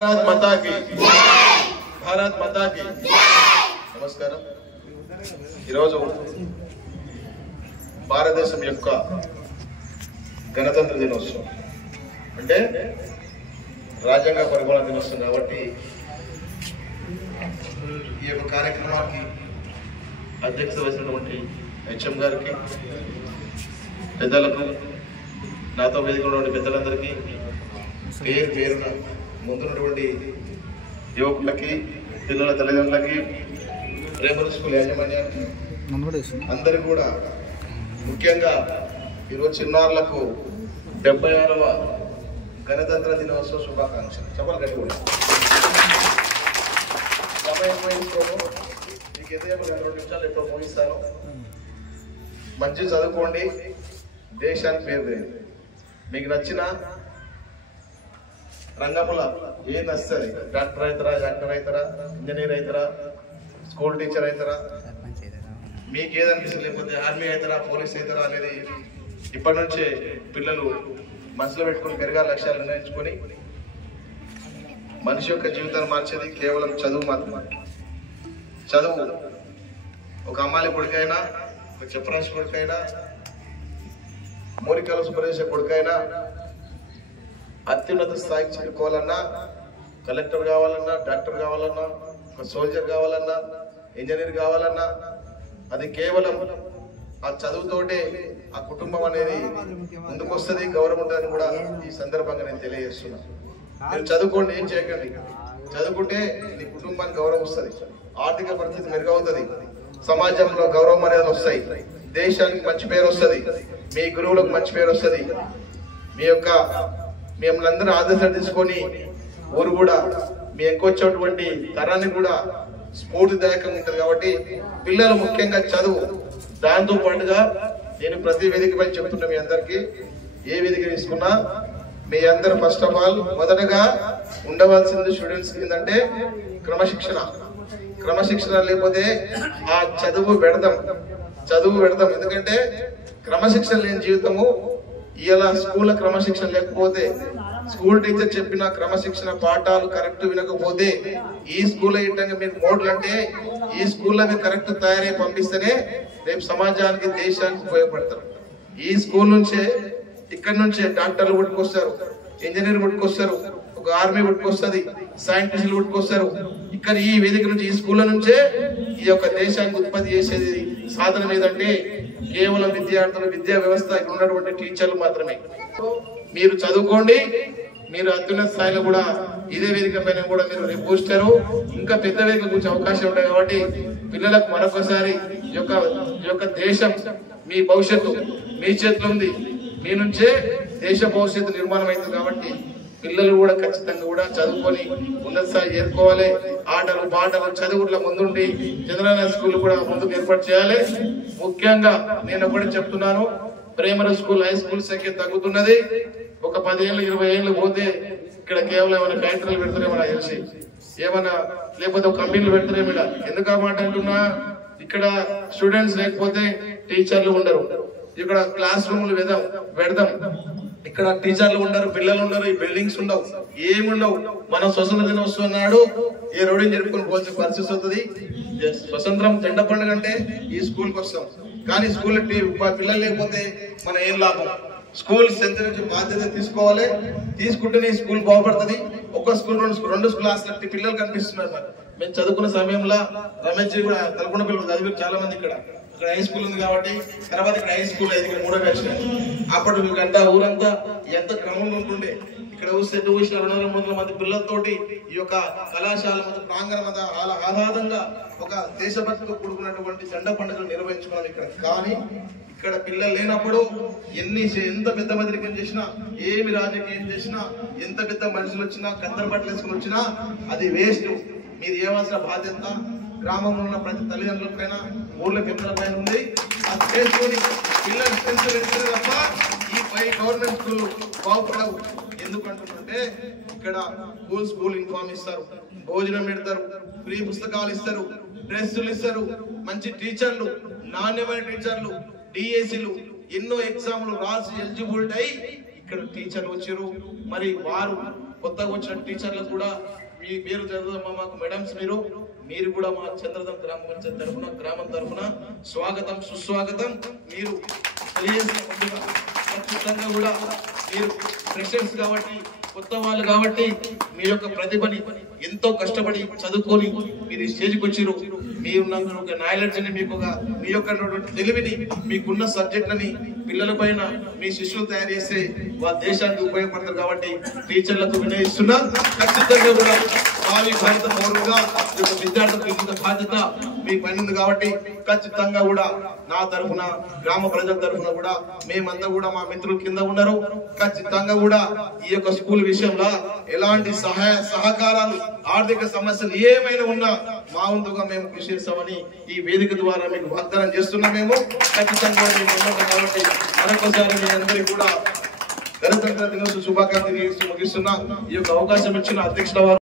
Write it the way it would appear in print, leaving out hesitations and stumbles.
भारत माता की भारत माता की నమస్కారం ఈరోజు భారతదేశం యొక్క గణతంత్ర దినోత్సవం అంటే రాజ్యాంగ పరిపాలన దినోత్సవం కాబట్టి ఈ యొక్క కార్యక్రమానికి అధ్యక్షత వహించినటువంటి హెచ్ఎం గారికి పెద్దలకు నాతో వేదికలో ఉన్న పెద్దలందరికీ పేరు పేరున ముందున్నటువంటి యువకులకి పిల్లల తల్లిదండ్రులకి ప్రైమరీ స్కూల్ యాజమాన్యానికి అందరికీ కూడా ముఖ్యంగా ఈరోజు చిన్నారులకు 76వ గణతంత్ర దినోత్సవ శుభాకాంక్షలు చెప్పాలి గట్టి కూడా సమయం పోయించుకోను మీకు ఎదురు 2 నిమిషాలు ఎప్పుడో ముగిస్తాను మంచి చదువుకోండి దేశానికి పేరు తెయండి మీకు నచ్చిన రంగముల ఏం నచ్చుతుంది డాక్టర్ అవుతారా యాక్టర్ అవుతారా ఇంజనీర్ అవుతారా స్కూల్ టీచర్ అవుతారా మీకు ఏదనిపిస్తుంది లేకపోతే ఆర్మీ అవుతారా పోలీస్ అవుతారా అనేది ఇప్పటి నుంచే పిల్లలు మనసులో పెట్టుకుని పెరగాలి లక్ష్యాలు నిర్ణయించుకొని మనిషి యొక్క జీవితాన్ని మార్చేది కేవలం చదువు మాత్రమే చదువు ఒక అమ్మాయి కొడుకైనా ఒక చెప్పరాశి కొడుకైనా మూలికల సుపరేష కొడుకైనా అత్యున్నత స్థాయికి చేరుకోవాలన్నా కలెక్టర్ కావాలన్నా డాక్టర్ కావాలన్నా ఒక సోల్జర్ కావాలన్నా ఇంజనీర్ కావాలన్నా అది కేవలం ఆ చదువుతోటే ఆ కుటుంబం అనేది ముందుకు వస్తుంది గౌరవం ఉంటుందని కూడా ఈ సందర్భంగా నేను తెలియజేస్తున్నా మీరు చదువుకోండి ఏం చేయకండి చదువుకుంటే నీ కుటుంబానికి గౌరవం వస్తుంది ఆర్థిక పరిస్థితి మెరుగవుతుంది సమాజంలో గౌరవం అనేది వస్తాయి దేశానికి మంచి పేరు వస్తుంది మీ గురువులకు మంచి పేరు వస్తుంది మీ యొక్క మిమ్మల్ని అందరూ ఆదర్శం తీసుకొని ఊరు కూడా మీ ఎక్కువచ్చేటువంటి తరాన్ని కూడా స్ఫూర్తిదాయకంగా ఉంటుంది కాబట్టి పిల్లలు ముఖ్యంగా చదువు దాంతో పాటుగా నేను ప్రతి వేదికపై చెప్తున్నా మీ అందరికీ ఏ వేదిక తీసుకున్నా మీ అందరు ఫస్ట్ ఆఫ్ ఆల్ మొదటగా ఉండవలసింది స్టూడెంట్స్ ఏంటంటే క్రమశిక్షణ లేకపోతే ఆ చదువు పెడతాం ఎందుకంటే క్రమశిక్షణ లేని జీవితము ఇలా స్కూల్ క్రమశిక్షణ లేకపోతే స్కూల్ టీచర్ చెప్పిన క్రమశిక్షణ పాఠాలు కరెక్ట్ వినకపోతే ఈ స్కూల్లో ఏంటంటే మీరు మోడల్ అంటే ఈ స్కూల్లో మీరు కరెక్ట్ తయారై పంపిస్తేనే రేపు సమాజానికి దేశానికి ఉపయోగపడతారు ఈ స్కూల్ నుంచే ఇక్కడ నుంచే డాక్టర్లు పుట్టుకొస్తారు ఇంజనీర్ పుట్టుకొస్తారు ఒక ఆర్మీ పుట్టుకొస్తుంది సైంటిస్టులు పుట్టుకొస్తారు ఇక్కడ ఈ వేదిక నుంచి ఈ స్కూళ్ళ నుంచే ఈ యొక్క దేశానికి ఉత్పత్తి చేసేది సాధనం ఏదంటే కేవలం విద్యార్థులు విద్యా వ్యవస్థ ఇక్కడ ఉన్నటువంటి టీచర్లు మాత్రమే మీరు చదువుకోండి మీరు అత్యున్నత స్థాయిలో కూడా ఇదే వేదిక పైన కూడా మీరు రేపు పోస్టారు ఇంకా పెద్ద వేదిక గురించి అవకాశం ఉంటాయి కాబట్టి పిల్లలకు మరొకసారి ఈ యొక్క దేశం మీ భవిష్యత్తు మీ చేతిలో ఉంది మీ నుంచే దేశ భవిష్యత్తు నిర్మాణం అవుతుంది కాబట్టి పిల్లలు కూడా ఖచ్చితంగా కూడా చదువుకొని ఉన్నత స్థాయి చేరుకోవాలి ఆటలు పాటలు చదువుల ముందుండి జనరల్ స్కూల్ కూడా ముందుకు ఏర్పాటు చేయాలి ముఖ్యంగా నేను ఒకటి చెప్తున్నాను ప్రైమరీ స్కూల్ హై స్కూల్ సంఖ్య తగ్గుతున్నది ఒక 10 ఏళ్ళు 20 ఏళ్ళు పోతే ఇక్కడ కేవలం ఏమైనా ఫ్యాక్టరీలు పెడతారేమో తెలిసి ఏమైనా లేకపోతే ఒక కంపెనీలు పెడతారేమో ఎందుకు ఆ మాట అంటున్నా ఇక్కడ స్టూడెంట్స్ లేకపోతే టీచర్లు ఉండరు ఇక్కడ క్లాస్ రూమ్లు పెడదాం ఇక్కడ టీచర్లు ఉండరు పిల్లలు ఉండరు ఈ బిల్డింగ్స్ ఉండవు ఏముండవు మనం స్వతంత్ర దినోత్సవం నాడు ఏ రోడ్డు జరుపుకొని పోల్చే పరిస్థితి వస్తుంది స్వతంత్రం జెండా పండుగ అంటే ఈ స్కూల్కి వస్తాం కానీ స్కూల్ పిల్లలు లేకపోతే మన ఏం లాభం స్కూల్ సెంటర్ నుంచి బాధ్యత తీసుకోవాలి తీసుకుంటేనే స్కూల్ బాగుపడుతుంది ఒక స్కూల్ 2 క్లాసులు పిల్లలు కనిపిస్తున్నారు సార్ మేము చదువుకున్న సమయంలో రమేష్ జీ కూడా తలకొండ పిల్లలు చదివారు చాలా మంది ఇక్కడ హై స్కూల్ ఉంది కాబట్టి తర్వాత ఇక్కడ హై స్కూల్ అయితే ఇక్కడ 3వ బ్యాచ్ అప్పటి గంట ఊరంతా ఎంత క్రమంలో ఉంటుండే ఇక్కడ చూస్తే 200-300 మంది పిల్లలతోటి ఈ యొక్క కళాశాల ప్రాంగణం అంతా ఆహ్లాదంగా ఒక దేశభక్తితో కూడుకున్నటువంటి జెండా పండుగలు నిర్వహించుకున్నాం ఇక్కడ కానీ ఇక్కడ పిల్లలు లేనప్పుడు ఎంత పెద్ద మందిరికం చేసినా ఏమి రాజకీయం చేసినా ఎంత పెద్ద మనుషులు వచ్చినా కత్తెర బట్టలు వేసుకుని వచ్చినా అది వేస్ట్ మీరు ఏవాల్సిన బాధ్యత గ్రామంలో ఉన్న ప్రతి తల్లిదండ్రులపైన ఊర్ల పెద్దల పైన ఉంది అది చేసుకొని పిల్లలు తప్ప ఈ గవర్నమెంట్ స్కూల్ బాగుపడవు ఎందుకంటుంటే ఇక్కడ స్కూల్ యూనిఫామ్ ఇస్తారు భోజనం పెడతారు ఫ్రీ పుస్తకాలు ఇస్తారు డ్రెస్సులు ఇస్తారు మంచి టీచర్లు నాణ్యమైన టీచర్లు డిఎస్సీలు ఎన్నో ఎగ్జామ్లు రాసి ఎలిజిబిలిటీ అయి ఇక్కడ టీచర్లు వచ్చారు మరి వారు కొత్తగా వచ్చిన టీచర్లకు కూడా మీ పేరు చదువుదామా మాకు మేడమ్స్ మీరు కూడా మా చంద్రదం గ్రామ పంచాయతీ తరఫున గ్రామం తరఫున స్వాగతం సుస్వాగతం. మీరు తెలియజేసిన ముందుగా ఖచ్చితంగా కూడా మీరు ఫ్రెషర్స్ కాబట్టి కొత్త వాళ్ళు కాబట్టి మీ యొక్క ప్రతిభని ఎంతో కష్టపడి చదువుకొని మీరు ఈ స్టేజ్కి వచ్చిరు. మీ ఉన్న నాలెడ్జ్ని మీ యొక్క తెలివిని మీకున్న సబ్జెక్టులని పిల్లల పైన మీ శిష్యులు తయారు చేస్తే వాళ్ళ దేశానికి ఉపయోగపడతారు కాబట్టి టీచర్లకు వినయిస్తున్నా. ఖచ్చితంగా కూడా భావి భారత పౌరులుగా విద్యార్థులకు ఇంత బాధ్యత మీ పైన ఉంది కాబట్టి ఖచ్చితంగా కూడా నా తరఫున గ్రామ ప్రజల తరఫున కూడా మేమంతా కూడా మా మిత్రుల కింద ఉన్నారు. ఖచ్చితంగా కూడా ఈ యొక్క స్కూల్ విషయంలో ఎలాంటి సహకారాలు ఆర్థిక సమస్యలు ఏమైనా ఉన్నా మా వంతుగా మేము కృషి చేస్తామని ఈ వేదిక ద్వారా మీకు వాగ్దానం చేస్తున్నాం. మేము ఖచ్చితంగా కాబట్టి మరొకసారి మీ అందరికీ కూడా గణతంత్ర దినోత్సవ శుభాకాంక్షలు ముగిస్తున్నా. ఈ యొక్క అవకాశం ఇచ్చిన అధ్యక్షుల వారు